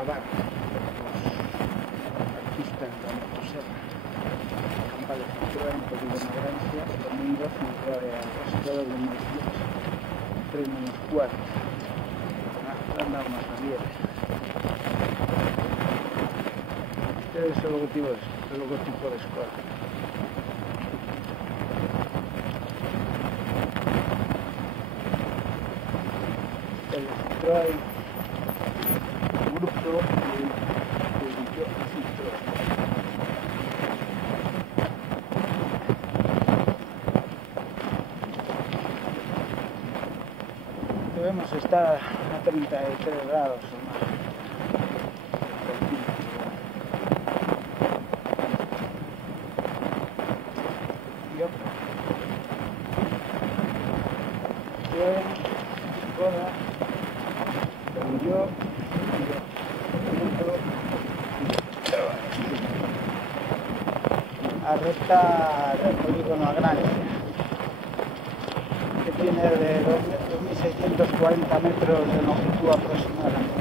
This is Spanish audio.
excavar los artistas da motosserra. Campa de Citroën, Polígono Grancia, 2012, entrada de agosto de 2010, 3 menos cuarto. Han dado unas relieves. Este es el logotipo de Skoda. El Citroën, grupo dedicó a Citroën. Debemos estar a 33 grados o más. Skoda, a recta del polígono a Grancia, que tiene de 2.640 metros de longitud aproximadamente.